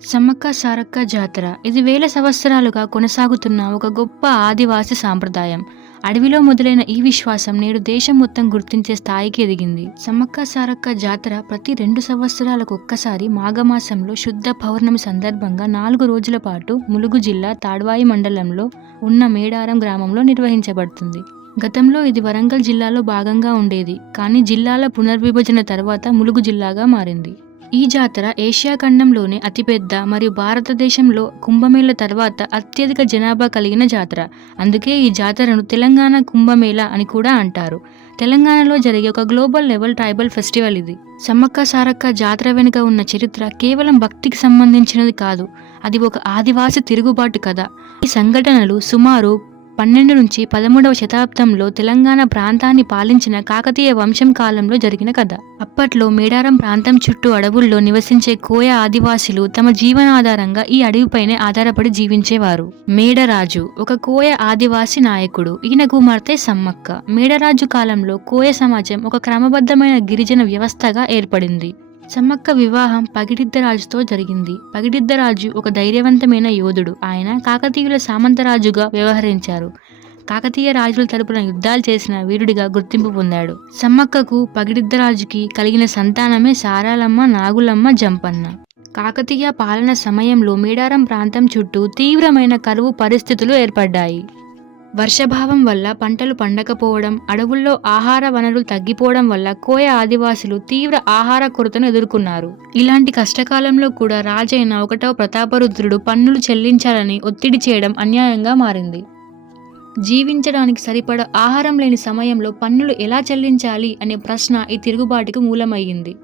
సమ్మక్క సారక్క జాతర ఇది వేల సంవత్సరాలుగా కొనసాగుతున్న ఒక గొప్ప ఆదివాసి సాంప్రదాయం. అడవిలో మొదలైన ఈ విశ్వాసం నేడు దేశం మొత్తం గుర్తించే స్థాయికి ఎదిగింది. సమ్మక్క సారక్క జాతర ప్రతి 2 సంవత్సరాలకు ఒక్కసారి మాఘమాసంలో శుద్ధ పౌర్ణమి సందర్భంగా 4 రోజుల పాటు ములుగు జిల్లా తాడ్వాయి మండలంలో ఉన్న మేడారం గ్రామంలో నిర్వహించబడుతుంది. గతంలో ఇది వరంగల్ జిల్లాలో భాగంగా ఉండేది, కానీ జిల్లాల పునర్విభజన తర్వాత ములుగు జిల్లాగా మారింది. ఈ జాతర ఏషియా ఖండంలోనే అతిపెద్ద మరియు భారతదేశంలో కుంభమేళ తర్వాత అత్యధిక జనాభా కలిగిన జాతర. అందుకే ఈ జాతరను తెలంగాణ కుంభమేళ అని కూడా అంటారు. తెలంగాణలో జరిగే ఒక గ్లోబల్ లెవెల్ ట్రైబల్ ఫెస్టివల్ ఇది. సమ్మక్క సారక్క జాతర వెనుక ఉన్న చరిత్ర కేవలం భక్తికి సంబంధించినది కాదు, అది ఒక ఆదివాసి తిరుగుబాటు కథ. ఈ సంఘటనలు సుమారు 12 నుంచి 13వ శతాబ్దంలో తెలంగాణ ప్రాంతాన్ని పాలించిన కాకతీయ వంశం కాలంలో జరిగిన కథ. అప్పట్లో మేడారం ప్రాంతం చుట్టూ అడవుల్లో నివసించే కోయ ఆదివాసీలు తమ జీవనాధారంగా ఈ అడవిపైనే ఆధారపడి జీవించేవారు. మేడరాజు ఒక కోయ ఆదివాసి నాయకుడు. ఈయన కుమార్తె సమ్మక్క. మేడరాజు కాలంలో కోయ సమాజం ఒక క్రమబద్ధమైన గిరిజన వ్యవస్థగా ఏర్పడింది. సమ్మక్క వివాహం పగిడిద్దరాజుతో జరిగింది. పగిడిద్దరాజు ఒక ధైర్యవంతమైన యోధుడు. ఆయన కాకతీయుల సామంతరాజుగా వ్యవహరించారు. కాకతీయ రాజుల తరపున యుద్ధాలు చేసిన వీరుడిగా గుర్తింపు పొందాడు. సమ్మక్కకు పగిడిద్దరాజుకి కలిగిన సంతానమే సారాలమ్మ, నాగులమ్మ, జంపన్న. కాకతీయ పాలన సమయంలో మేడారం ప్రాంతం చుట్టూ తీవ్రమైన కరువు పరిస్థితులు ఏర్పడ్డాయి. వర్షాభావం వల్ల పంటలు పండకపోవడం, అడవుల్లో ఆహార వనరులు తగ్గిపోవడం వల్ల కోయ ఆదివాసులు తీవ్ర ఆహార కొరతను ఎదుర్కొన్నారు. ఇలాంటి కష్టకాలంలో కూడా రాజైన 1వ ప్రతాపరుద్రుడు పన్నులు చెల్లించాలని ఒత్తిడి చేయడం అన్యాయంగా మారింది. జీవించడానికి సరిపడ ఆహారం లేని సమయంలో పన్నులు ఎలా చెల్లించాలి అనే ప్రశ్న ఈ తిరుగుబాటుకు మూలమయ్యింది.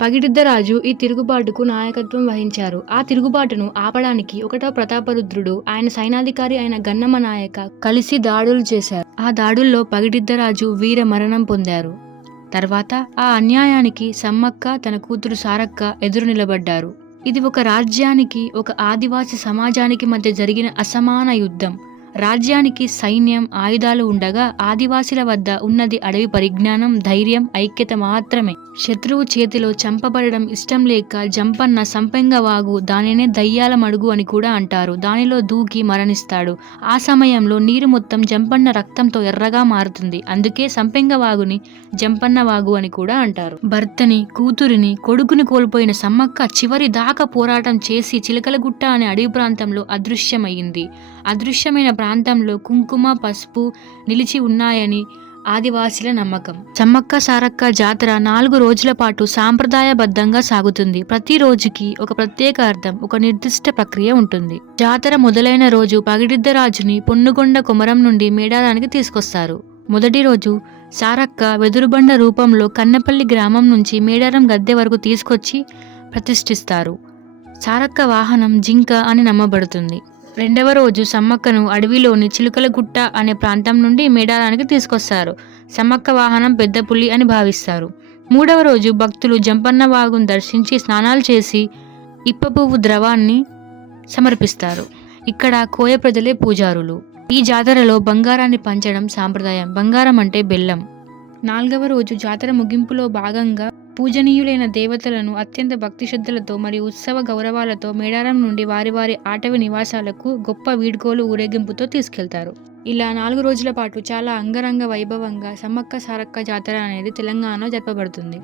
పగిడిద్దరాజు ఈ తిరుగుబాటుకు నాయకత్వం వహించారు. ఆ తిరుగుబాటును ఆపడానికి 1వ ప్రతాపరుద్రుడు, ఆయన సైనాధికారి అయిన గన్నమ నాయక కలిసి దాడులు చేశారు. ఆ దాడుల్లో పగిడిద్దరాజు వీర మరణం పొందారు. తర్వాత ఆ అన్యాయానికి సమ్మక్క, తన కూతురు సారక్క ఎదురు నిలబడ్డారు. ఇది ఒక రాజ్యానికి, ఒక ఆదివాసి సమాజానికి మధ్య జరిగిన అసమాన యుద్ధం. రాజ్యానికి సైన్యం, ఆయుధాలు ఉండగా ఆదివాసీల వద్ద ఉన్నది అడవి పరిజ్ఞానం, ధైర్యం, ఐక్యత మాత్రమే. శత్రువు చేతిలో చంపబడడం ఇష్టం లేక జంపన్న సంపెంగ వాగు, దానినే దయ్యాల మడుగు అని కూడా అంటారు, దానిలో దూకి మరణిస్తాడు. ఆ సమయంలో నీరు మొత్తం జంపన్న రక్తంతో ఎర్రగా మారుతుంది. అందుకే సంపెంగ వాగుని జంపన్న వాగు అని కూడా అంటారు. భర్తని, కూతురిని, కొడుకుని కోల్పోయిన సమ్మక్క చివరి దాకా పోరాటం చేసి చిలకలగుట్ట అనే అడవి ప్రాంతంలో అదృశ్యమైంది. అదృశ్యమైన ప్రాంతంలో కుంకుమ, పసుపు నిలిచి ఉన్నాయని ఆదివాసీల నమ్మకం. సమ్మక్క సారక్క జాతర 4 రోజుల పాటు సాంప్రదాయబద్ధంగా సాగుతుంది. ప్రతి రోజుకి ఒక ప్రత్యేక అర్థం, ఒక నిర్దిష్ట ప్రక్రియ ఉంటుంది. జాతర మొదలైన రోజు పగిడిద్దరాజుని పొన్నుగొండ కొమరం నుండి మేడారానికి తీసుకొస్తారు. మొదటి రోజు సారక్క వెదురుబండ రూపంలో కన్నపల్లి గ్రామం నుంచి మేడారం గద్దె వరకు తీసుకొచ్చి ప్రతిష్ఠిస్తారు. సారక్క వాహనం జింక అని నమ్మబడుతుంది. రెండవ రోజు సమ్మక్కను అడవిలోని చిలుకలగుట్ట అనే ప్రాంతం నుండి మేడారానికి తీసుకొస్తారు. సమ్మక్క వాహనం పెద్ద పులి అని భావిస్తారు. మూడవ రోజు భక్తులు జంపన్న వాగును దర్శించి స్నానాలు చేసి ఇప్ప పువ్వు ద్రవాన్ని సమర్పిస్తారు. ఇక్కడ కోయ ప్రజలే పూజారులు. ఈ జాతరలో బంగారాన్ని పంచడం సాంప్రదాయం. బంగారం అంటే బెల్లం. 4వ రోజు జాతర ముగింపులో భాగంగా పూజనీయులైన దేవతలను అత్యంత భక్తి శ్రద్ధలతో మరియు ఉత్సవ గౌరవాలతో మేడారం నుండి వారి వారి ఆటవి నివాసాలకు గొప్ప వీడ్కోలు ఊరేగింపుతో తీసుకెళ్తారు. ఇలా 4 రోజుల పాటు చాలా అంగరంగ వైభవంగా సమ్మక్క సారక్క జాతర అనేది తెలంగాణలో జరపబడుతుంది.